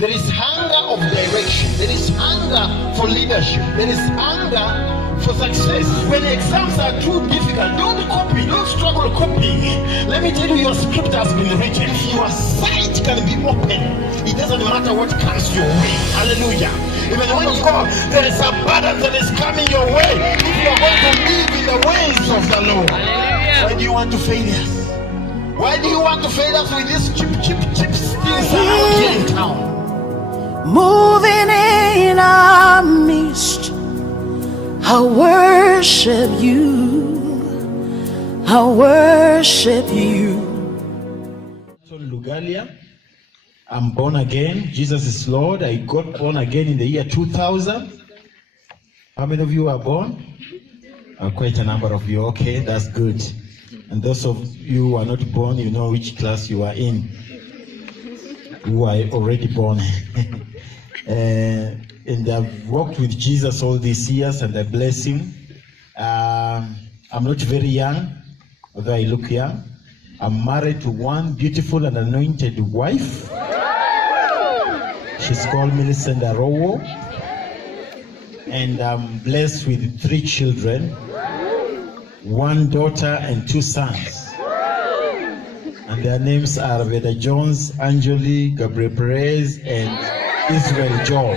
There is hunger of direction. There is hunger for leadership. There is hunger for success. When exams are too difficult, don't copy, don't struggle copying. Let me tell you, your script has been written. Your sight can be open. It doesn't matter what comes your way. Hallelujah. Even when you go, there is abundance that is coming your way. If you are going to live in the ways of the Lord. Hallelujah. Why do you want to fail us? Why do you want to fail us with these cheap things out here in town? Moving in our midst, I worship you. I worship you. Lugalia, I'm born again. Jesus is Lord. I got born again in the year 2000. How many of you are born? Quite a number of you. Okay, that's good. And those of you who are not born, you know which class you are in. Who are already born. And I've walked with Jesus all these years, and I bless him. I'm not very young, although I look young. I'm married to one beautiful and anointed wife. She's called Millicent Arowo. And I'm blessed with 3 children, 1 daughter and 2 sons. And their names are Veda Jones, Angeli, Gabriel Perez, and Israel Joel.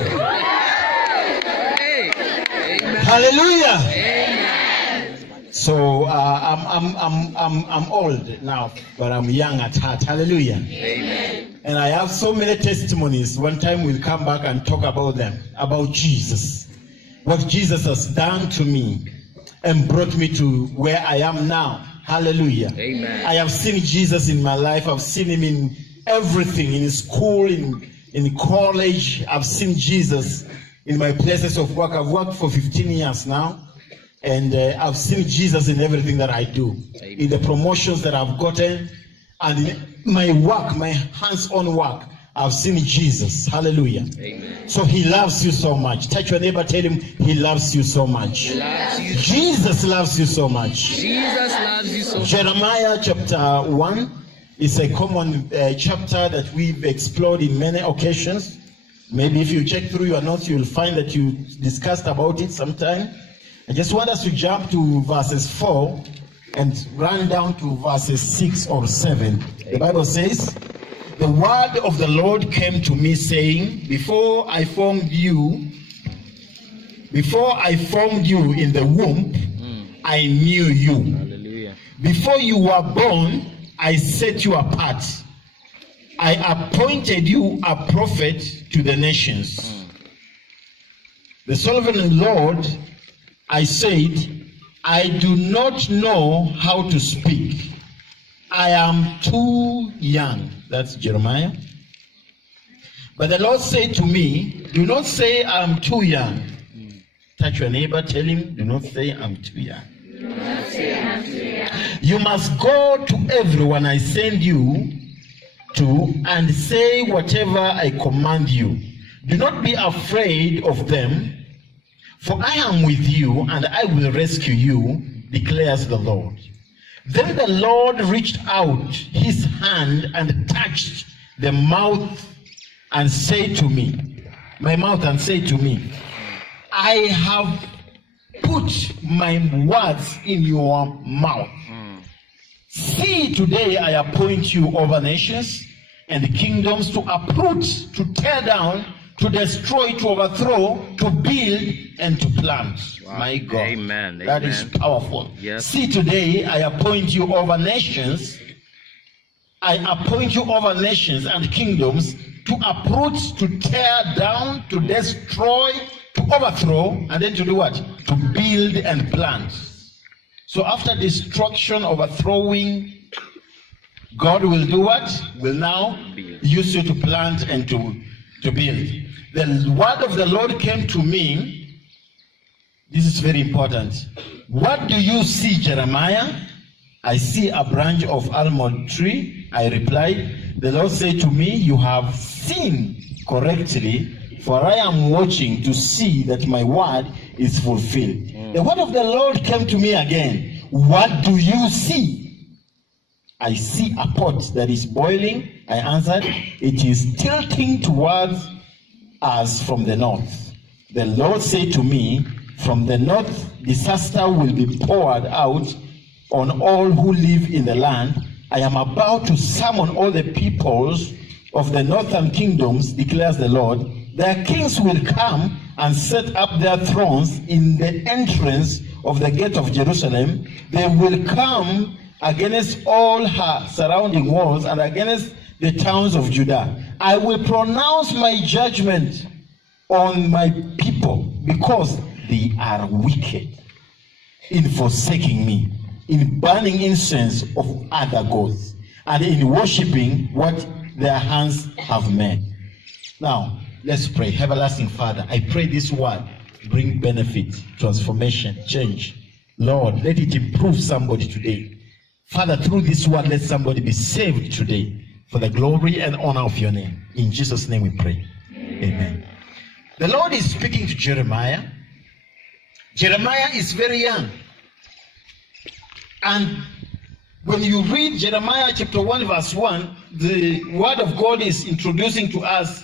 Hallelujah. So I'm old now, but I'm young at heart. Hallelujah. Amen. And I have so many testimonies. One time we'll come back and talk about them, about Jesus, what Jesus has done to me and brought me to where I am now. Hallelujah. Amen. I have seen Jesus in my life. I've seen him in everything, in school, in college. I've seen Jesus in my places of work. I've worked for 15 years now. And I've seen Jesus in everything that I do. Amen. In the promotions that I've gotten. And in my work, my hands-on work, I've seen Jesus. Hallelujah. Amen. So he loves you so much. Touch your neighbor, tell him he loves you so much. He loves you. Jesus loves you so much. Jesus loves you so much. Jeremiah chapter 1 is a common chapter that we've explored in many occasions. Maybe if you check through your notes, you'll find that you discussed about it sometime. I just want us to jump to verses 4 and run down to verses 6 or 7. The Bible says, the word of the Lord came to me saying, before I formed you in the womb, I knew you. Hallelujah. Before you were born, I set you apart. I appointed you a prophet to the nations. The sovereign Lord, I said, I do not know how to speak. I am too young. That's Jeremiah. But the Lord said to me, do not say I'm too young. Touch your neighbor, tell him, do not say I'm too young. Do not say I'm too young. You must go to everyone I send you to and say whatever I command you. Do not be afraid of them, for I am with you and I will rescue you, declares the Lord. Then the Lord reached out his hand and touched the mouth and said to me, I have put my words in your mouth. See, today I appoint you over nations and kingdoms to uproot, to tear down, to destroy, to overthrow, to build, and to plant. Wow. My God. Amen. That is powerful. Yes. See, today I appoint you over nations. I appoint you over nations and kingdoms to uproot, to tear down, to destroy, to overthrow, and then to do what? To build and plant. So after destruction, overthrowing, God will do what? Will now use you to plant and to build. The word of the Lord came to me. This is very important. What do you see, Jeremiah? I see a branch of almond tree. I replied, the Lord said to me, you have seen correctly, for I am watching to see that my word is fulfilled. The word of the Lord came to me again. What do you see? I see a pot that is boiling I answered, it is tilting towards us from the north. The Lord said to me, from the north disaster will be poured out on all who live in the land. I am about to summon all the peoples of the northern kingdoms, declares the Lord. Their kings will come and set up their thrones in the entrance of the gate of Jerusalem. They will come against all her surrounding walls and against the towns of Judah. I will pronounce my judgment on my people because they are wicked in forsaking me, in burning incense of other gods, and in worshiping what their hands have made. Now, let's pray. Everlasting Father, I pray this word bring benefit, transformation, change. Lord, let it improve somebody today. Father, through this word, let somebody be saved today for the glory and honor of your name. In Jesus' name we pray. Amen. The Lord is speaking to Jeremiah. Jeremiah is very young. And when you read Jeremiah chapter 1 verse 1, the word of God is introducing to us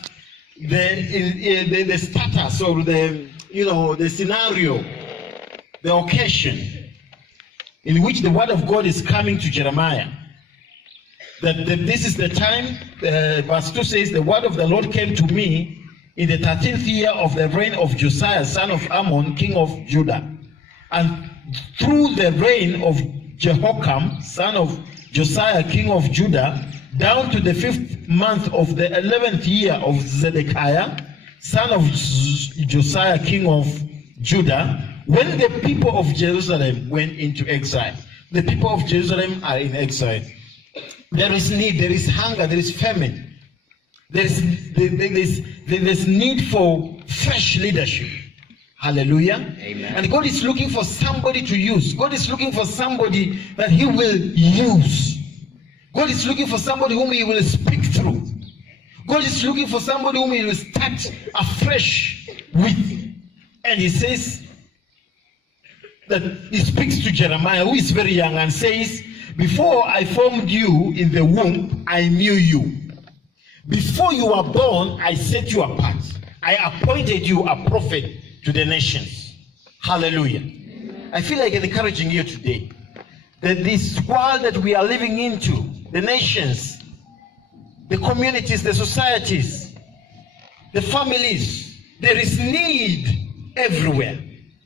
the status or the scenario, the occasion in which the word of God is coming to Jeremiah. That this is the time, verse 2 says, the word of the Lord came to me in the 13th year of the reign of Josiah, son of Ammon, king of Judah. And through the reign of Jehoiakim, son of Josiah, king of Judah, down to the 5th month of the 11th year of Zedekiah, son of Josiah, king of Judah, when the people of Jerusalem went into exile. The people of Jerusalem are in exile. There is need, there is hunger, there is famine. There's need for fresh leadership. Hallelujah. Amen. And God is looking for somebody to use. God is looking for somebody that he will use. God is looking for somebody whom he will speak through. God is looking for somebody whom he will start afresh with. And he says that he speaks to Jeremiah, who is very young, and says, before I formed you in the womb, I knew you. Before you were born, I set you apart. I appointed you a prophet to the nations. Hallelujah. I feel like encouraging you today that this world that we are living into, the nations, the communities, the societies, the families, there is need everywhere.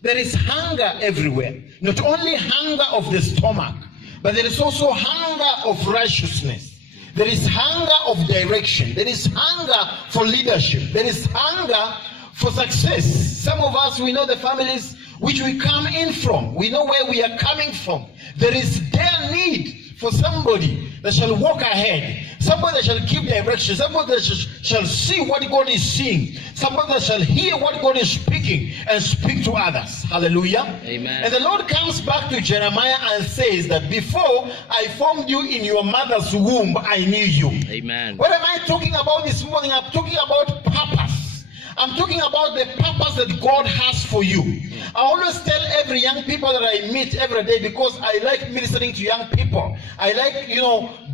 There is hunger everywhere. Not only hunger of the stomach, but there is also hunger of righteousness. There is hunger of direction. There is hunger for leadership. There is hunger for success. Some of us, we know the families which we come in from. We know where we are coming from. There is their need for somebody that shall walk ahead, somebody that shall give direction, somebody that shall see what God is seeing, somebody that shall hear what God is speaking and speak to others. Hallelujah. Amen. And the Lord comes back to Jeremiah and says that before I formed you in your mother's womb, I knew you. Amen. What am I talking about this morning? I'm talking about purpose. I'm talking about the purpose that God has for you. I always tell every young people that I meet every day, because I like ministering to young people. I like,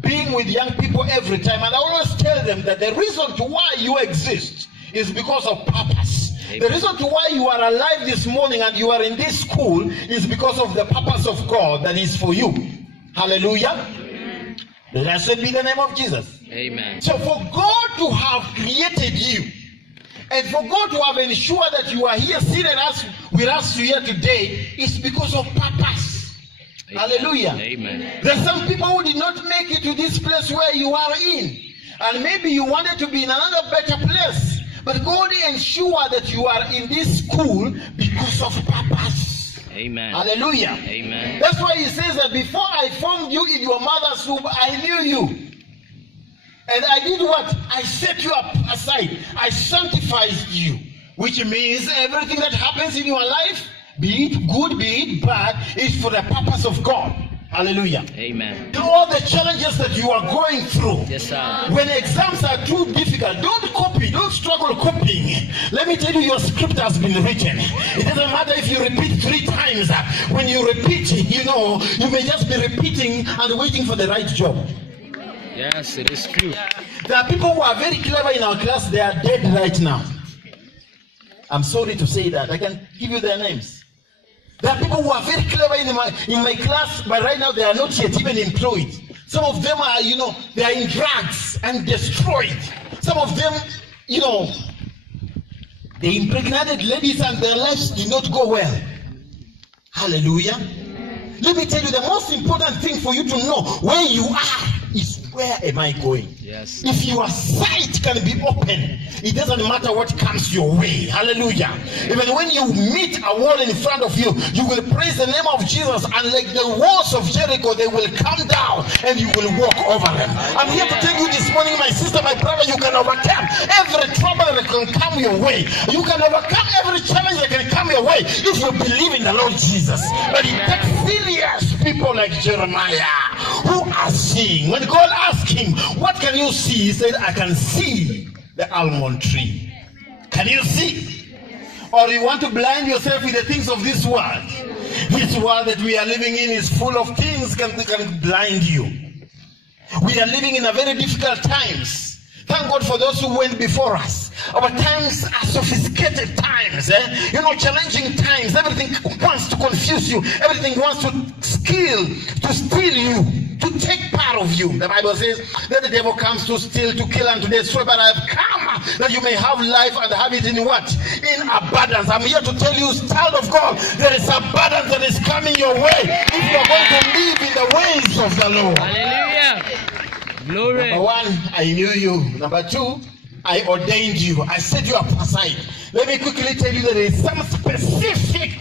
being with young people every time. And I always tell them that the reason to why you exist is because of purpose. Amen. The reason to why you are alive this morning and you are in this school is because of the purpose of God that is for you. Hallelujah. Amen. Blessed be the name of Jesus. Amen. So for God to have created you, and for God to have ensured that you are here seated with us here today, is because of purpose. Amen. Hallelujah. Amen. There are some people who did not make it to this place where you are in. And maybe you wanted to be in another better place. But God ensured that you are in this school because of purpose. Amen. Hallelujah. Amen. That's why he says that before I formed you in your mother's womb, I knew you. And I did what? I set you up aside. I sanctified you. Which means everything that happens in your life, be it good, be it bad, is for the purpose of God. Hallelujah. Amen. All the challenges that you are going through. Yes, sir. When exams are too difficult, don't copy. Don't struggle copying. Let me tell you, your script has been written. It doesn't matter if you repeat 3 times. When you repeat, you may just be repeating and waiting for the right job. Yes, it is true. There are people who are very clever in our class. They are dead right now. I'm sorry to say that. I can give you their names. There are people who are very clever in my class, but right now they are not yet even employed. Some of them are, they are in drugs and destroyed. Some of them, they impregnated ladies and their lives did not go well. Hallelujah. Let me tell you, the most important thing for you to know where you are is, where am I going? Yes. If your sight can be open, it doesn't matter what comes your way. Hallelujah. Even when you meet a wall in front of you, you will praise the name of Jesus, and like the walls of Jericho, they will come down and you will walk over them. I'm here to tell you this morning, my sister, my brother, you can overcome every trouble that can come your way. You can overcome every challenge that can come your way if you believe in the Lord Jesus. But it takes serious people like Jeremiah who are seeing. When God asked him, what can you see? He said, I can see the almond tree. Can you see? Or you want to blind yourself with the things of this world? This world that we are living in is full of things that can blind you. We are living in a very difficult times. Thank God for those who went before us. Our times are sophisticated times, challenging times. Everything wants to confuse you. Everything wants to steal you, to take part of you. The Bible says that the devil comes to steal, to kill, and to destroy. But I have come that you may have life and have it in what? In abundance. I'm here to tell you, child of God, there is abundance that is coming your way if you are going to live in the ways of the Lord. Hallelujah. Glory. Number one, I knew you. Number two, I ordained you. I set you up aside. Let me quickly tell you that there is some specific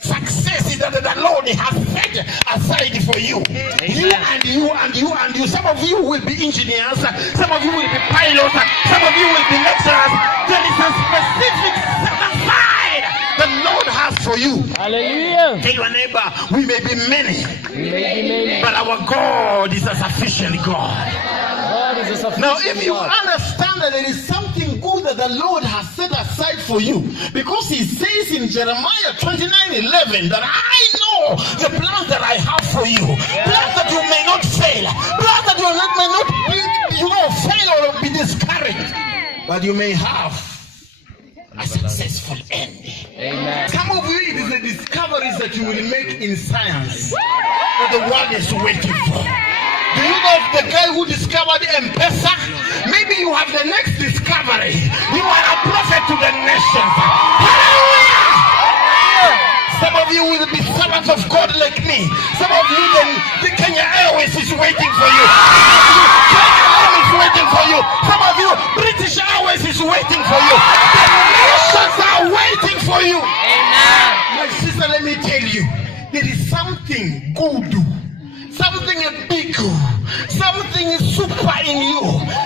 successes that the Lord has set aside for you. Amen. You. Some of you will be engineers. Some of you will be pilots. Some of you will be lecturers. There is a specific set aside the Lord has for you. Hallelujah. Tell your neighbor, we may be many, but our God is a sufficient God. Now, if you understand that there is something good that the Lord has set aside for you, because he says in Jeremiah 29:11 that I know the plans that I have for you, plans that you may not fail, plans that you may not fail or be discouraged, but you may have a successful end. Amen. Some of you, it is the discoveries that you will make in science that the world is waiting for. Do you know the guy who discovered M-Pesa? Maybe you have the next discovery. You are a prophet to the nations. Hallelujah! Some of you will be servants of God like me. Some of you, the Kenya Airways is waiting for you. Kenya Airways is waiting for you. Some of you, British Airways is waiting for you. The nations are waiting for you. Amen. My sister, let me tell you, there is something good, something big, something super in you.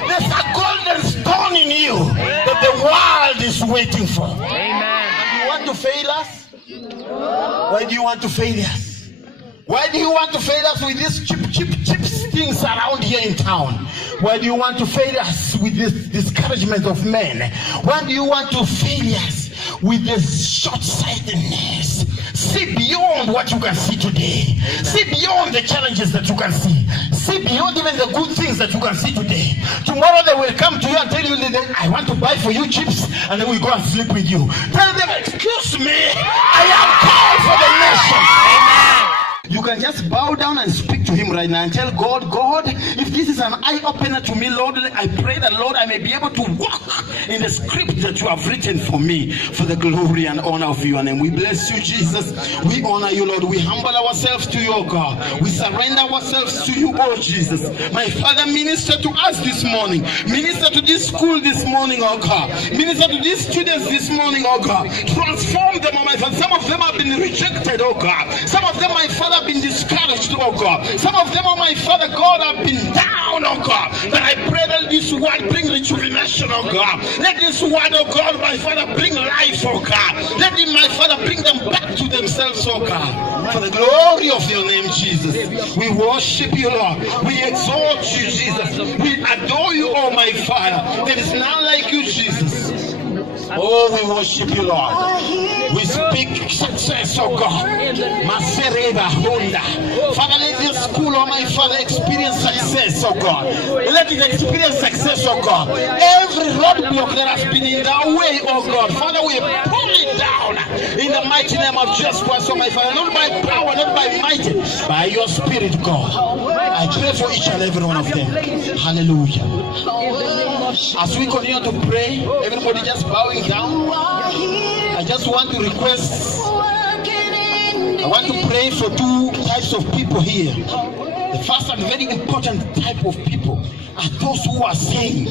There's a golden stone in you that the world is waiting for. Amen. You want to fail us? Why do you want to fail us? Why do you want to fail us with these cheap things around here in town? Why do you want to fail us with this discouragement of men? Why do you want to fail us with this short-sightedness? See beyond what you can see today. See beyond the challenges that you can see. See beyond even the good things that you can see today. Tomorrow they will come to you and tell you that I want to buy for you chips, and then we go and sleep with you. Tell them, excuse me, I am called for the nations. Amen. You can just bow down and speak to him right now and tell God, God, if this is an eye-opener to me, Lord, I pray that, Lord, I may be able to walk in the script that you have written for me for the glory and honor of your name. We bless you, Jesus. We honor you, Lord. We humble ourselves to you, oh God. We surrender ourselves to you, oh Jesus. My Father, minister to us this morning. Minister to this school this morning, oh God. Minister to these students this morning, oh God. Transform them, oh my Father. Some of them have been rejected, oh God. Some of them, my Father, have been discouraged, oh God. Some of them, oh my Father God, have been down, oh God. But I pray that this word bring rejuvenation, oh God. Let this word, oh God, my Father, bring life, oh God. Let it, my Father, bring them back to themselves, oh God. For the glory of your name, Jesus. We worship you, Lord. We exalt you, Jesus. We adore you, oh my Father. There is none like you, Jesus. Oh, we worship you, Lord. We speak success, oh God. Masereba Honda. Father, let this school, oh my Father, experience success, oh God. Let it experience success, oh God. Every roadblock that has been in our way, oh God, Father, we pull it down in the mighty name of Jesus Christ, oh my Father. Not by power, not by might, by your Spirit, God. I pray for each and every one of them. Hallelujah. As we continue to pray, everybody just bowing down. I just want to request, I want to pray for two types of people here. The first and very important type of people are those who are saying,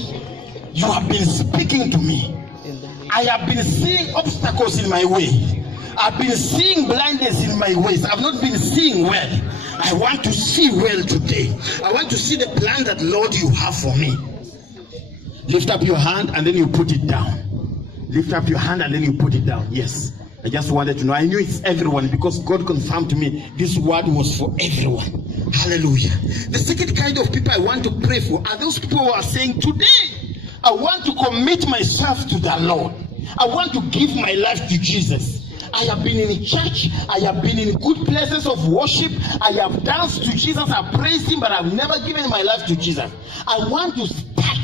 you have been speaking to me. I have been seeing obstacles in my way. I've been seeing blindness in my ways. I've not been seeing well. I want to see well today. I want to see the plan that, Lord, you have for me. Lift up your hand and then you put it down. Lift up your hand and then you put it down. Yes. I just wanted to know. I knew it's everyone because God confirmed to me this word was for everyone. Hallelujah. The second kind of people I want to pray for are those people who are saying, today I want to commit myself to the Lord. I want to give my life to Jesus. I have been in church. I have been in good places of worship. I have danced to Jesus. I've praised him, but I've never given my life to Jesus. I want to start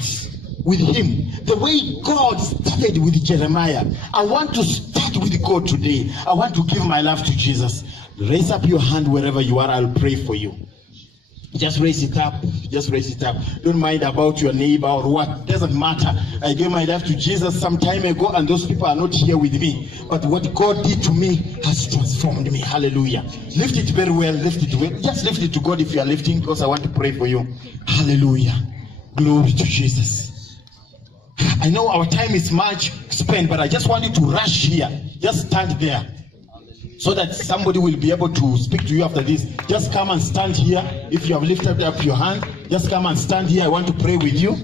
with him the way God started with Jeremiah. I want to start with God today. I want to give my life to Jesus. Raise up your hand wherever you are. I'll pray for you. Just raise it up. Just raise it up. Don't mind about your neighbor or what. Doesn't matter. I gave my life to Jesus some time ago and those people are not here with me. But what God did to me has transformed me. Hallelujah. Lift it very well. Lift it well. Just lift it to God if you are lifting, because I want to pray for you. Hallelujah. Glory to Jesus. I know our time is much spent, but I just want you to rush here. Just stand there so that somebody will be able to speak to you after this. Just come and stand here. If you have lifted up your hand, just come and stand here. I want to pray with you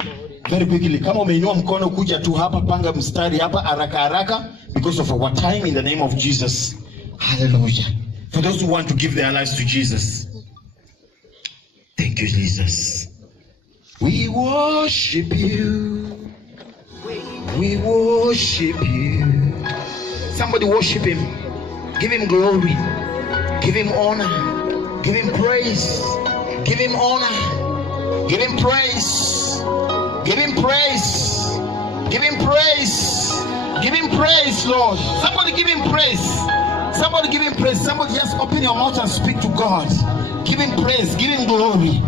very quickly. Kama umeinua mkono kuja tu hapa, panga mstari hapa haraka haraka because of our time, in the name of Jesus. Hallelujah. For those who want to give their lives to Jesus. Thank you, Jesus. We worship you. We worship you. Somebody worship him. Give him glory. Give him honor. Give him praise. Give him honor. Give him praise. Give him praise. Give him praise. Give him praise, Lord. Somebody give him praise. Somebody give him praise. Somebody just open your mouth and speak to God. Give him praise. Give him glory.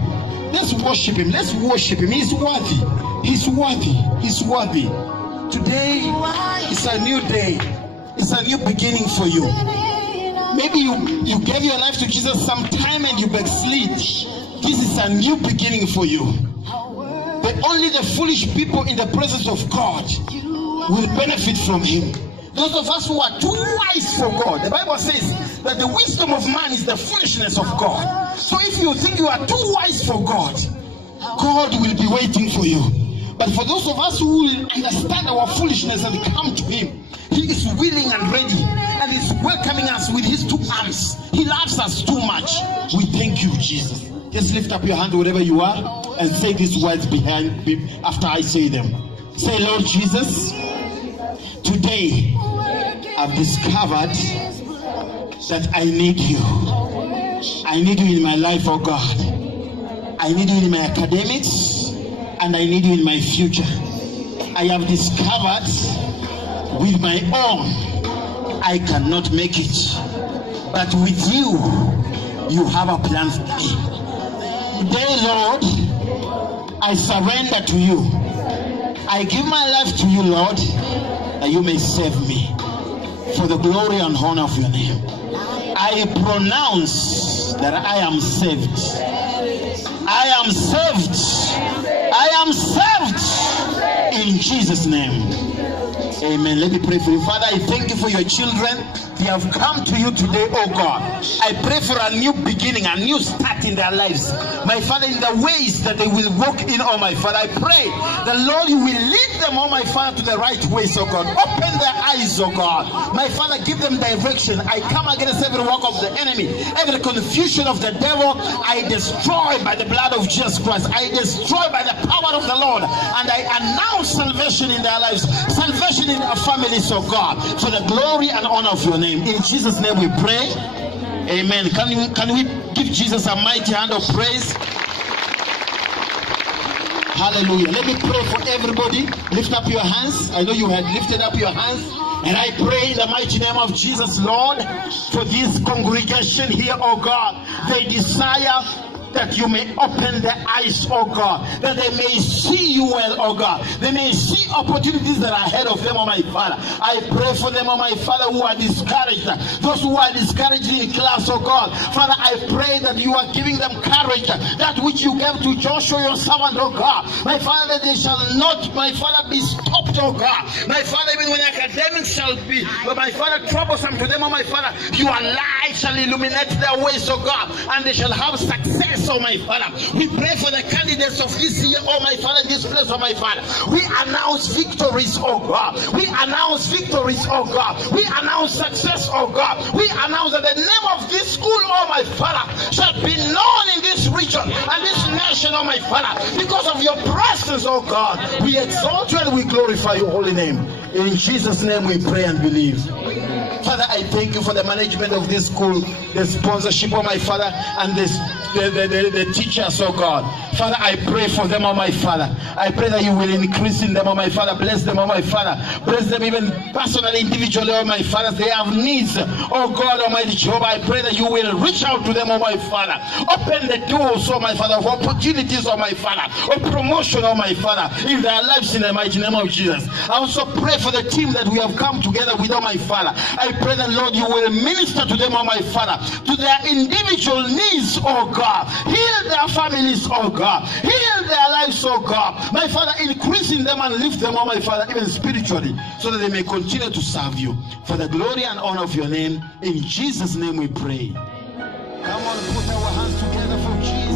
Let's worship him. Let's worship him. He's worthy. He's worthy. He's worthy. Today is a new day. It's a new beginning for you. Maybe you gave your life to Jesus sometime and you backslid. This is a new beginning for you. But only the foolish people in the presence of God will benefit from him. Those of us who are too wise for God. The Bible says that the wisdom of man is the foolishness of God. So if you think you are too wise for God, God will be waiting for you. But for those of us who will understand our foolishness and come to him, he is willing and ready and is welcoming us with his two arms. He loves us too much. We thank you, Jesus. Just lift up your hand wherever you are and say these words after I say them. Say, Lord Jesus, today I've discovered that I need you. I need you in my life, oh God. I need you in my academics. And I need you in my future. I have discovered with my own I cannot make it. But with you, you have a plan for me. Today, Lord, I surrender to you. I give my life to you, Lord, that you may save me for the glory and honor of your name. I pronounce that I am saved. I am saved. I am saved in Jesus' name. Amen. Let me pray for you. Father, I thank you for your children. They have come to you today, oh God. I pray for a new beginning, a new start in their lives. My Father, in the ways that they will walk in, oh my Father, I pray the Lord, you will lead them, oh my Father, to the right ways, oh God. Open their eyes, oh God. My Father, give them direction. I come against every work of the enemy, every confusion of the devil. I destroy by the blood of Jesus Christ. I destroy by the power of the Lord. And I announce salvation in their lives. salvation in our families, oh God, for the glory and honor of your name. In Jesus' name we pray. Amen. Can we give Jesus a mighty hand of praise? Hallelujah. Let me pray for everybody. Lift up your hands. I know you had lifted up your hands. And I pray in the mighty name of Jesus, Lord, for this congregation here, oh God. They desire that you may open their eyes, oh God, that they may see you well, oh God. They may see opportunities that are ahead of them, oh my Father. I pray for them, oh my Father, who are discouraged, those who are discouraged in class, oh God. Father, I pray that you are giving them courage, that which you gave to Joshua, your servant, oh God. My Father, that they shall not, my Father, be stopped, oh God. My Father, even when academics shall be, but my Father, troublesome to them, oh my Father, your light shall illuminate their ways, oh God, and they shall have success, oh my Father. We pray for the candidates of this year, oh my Father, this place, oh my Father. We announce victories, oh God. We announce victories, oh God. We announce success, oh God. We announce that the name of this school, oh my Father, shall be known in this region and this nation, oh my Father, because of your presence, oh God. We exalt you and we glorify your holy name. In Jesus' name we pray and believe. Father, I thank you for the management of this school, the sponsorship, oh my Father, and the teachers, oh God. Father, I pray for them, oh my Father. I pray that you will increase in them, oh my Father. Bless them, oh my Father. Bless them even personally, individually, oh my Father. They have needs, oh God, Almighty Jehovah. I pray that you will reach out to them, oh my Father. Open the doors, oh my Father, of opportunities, oh my Father, of promotion, oh my Father, in their lives in the mighty name of Jesus. I also pray for the team that we have come together with, oh my Father. I pray that, Lord, you will minister to them, oh my Father, to their individual needs, oh God. Heal their families, oh God. Heal their lives, oh God. My Father, increase in them and lift them, oh my Father, even spiritually, so that they may continue to serve you. For the glory and honor of your name, in Jesus' name we pray. Come on, put our hands together for Jesus.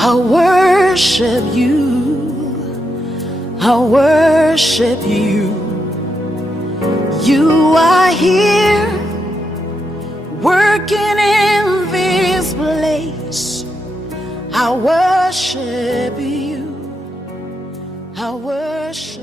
I worship you, I worship you. You are here, working in this place. I worship you, I worship